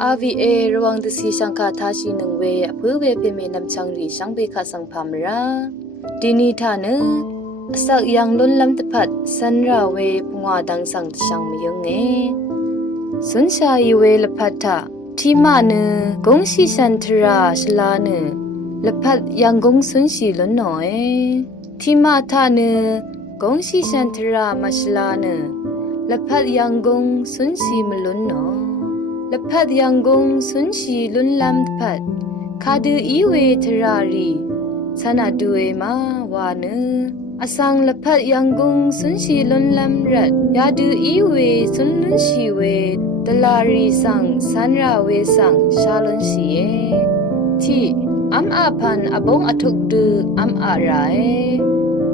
RVA ระวังดสีสังคาทาชีหนึ่งเวเพื่อเวเพเมนำชังรีสังเบคาสังพามราดินีทานะสักยังล้นลำตะพัดสันราเวพงวาดังสังชังมยงเงสุนชายเวลพัดทะที่มาเนกงชีสันทราชลาเนลพัดยังกงสุนชีล้นหน่อยที่มาทาเนกงชีสันทรามาชลาเนลพัดยังกงสุนชีมล้นหนอลพัดยังกงสุนชีล้นลำพัดคาดืออีเวทรารีสนาดูเอมาวาเนอสังลพัดยังกงสุนชีล้นลำรัดยาดูอีเวสุนลุนชีเวตลารีสังสันราเวสังชาลุนชีเอที่อัมอาพันอบงอทุกดูอัมอาไร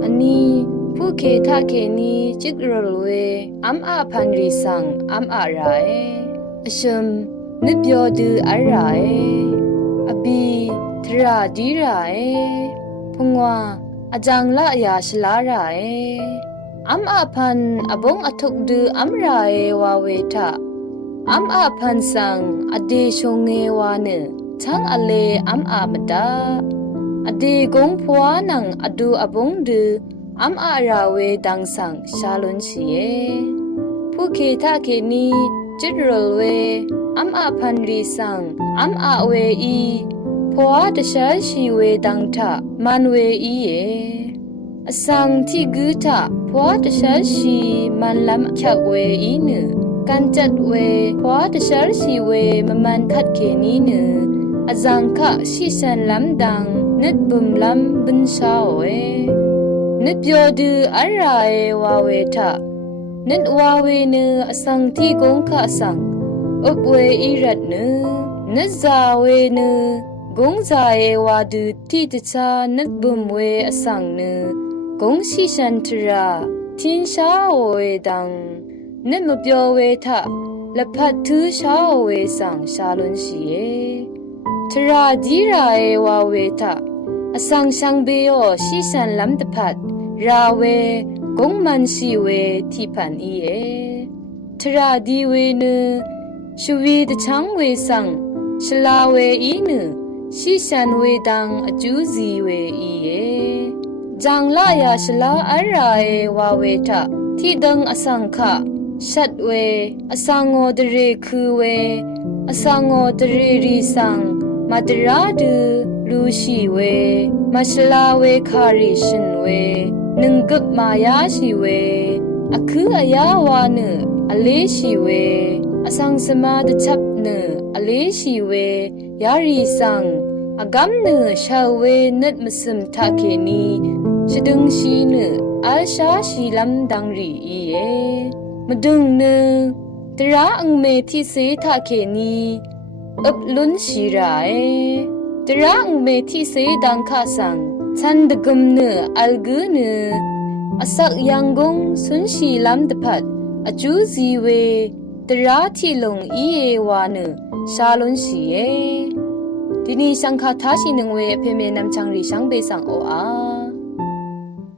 อันนี้ผู้เคทาเคนีจิกรลเวอัมอาพันรีสังอัมอาไรอชมนิบยอดูอะไรอบีทราดีไรพงวาอาจังละยาชลาไรอัมอาพันอบงอทุกดูอัมไรวาเวทะอัมอาพันสังอเดชงเงวาเนทั้งอเลอัมอามดาอเดกงพวานังอดูอบงดูอัมอาราเวดังสังชาลุนชีเอผู้เคทาเคนีจิตรลเวอัมอาพันรีสังอัมอาเวอีพวาดชาชีเวดังทะมันเวอีเออสังที่กุทะพวาดชาชีมันลำชักเวอีเนกันจัดเวพวาดชาชีเวมันคัดเคนีเนอจังคะชิสันลำดังนึดบุมลำบุญชาเวนึดยอดูอะไรวาเวทะนึดวาเวเนอสังที่กงคะสังอุบเวอีรัดเนนึดจาเวเนกงจาเอวาดูที่ตชานึดบุมเวอสังเนกงชิชันทราทินชาเวดังนึดมบยอเวทะละพัดทือชาเวสังชาลุนชีเอทราดีราเอวาเวทะอสังชังเบโอชิชันลำตะพัดราเวกงมันชีเวที่พันอีเอทราดีเวเนชวีดชังเวสังชลาเวอีเนชิชันเวดังอจูซีเวอีเอจังลายาชลาอะไรวาเวทะที่ดังอสังคะชัดเวอสังโอดเรคือเวอสังโอดเรรีสังมาดราดูลูชีเวมาชลาเวคาริชินเวนึงกับมายาชีเวอคืออายาวาเนอเลชีเวอสังสมาดชับเนอเลชีเวยารีสังอากำเนชาเวนัดมสมทาเคนีชดึงชีเนอัลชาชีลำดังรีอีเอมดึงเนตราอังเมที่เสทาเคนีอับลุนชีราเอตราอังเมที่เสดังคาสังฉันดกมเนอัลกุเนอสักยังกงสุนชีลำตะพัดอจูซีเวตราที่ลงอีเอวาเนชาลุนชีเอทีนี้สังฆาทาชีหนึ่งเวเพเมนำชังรีสังเบสังโออา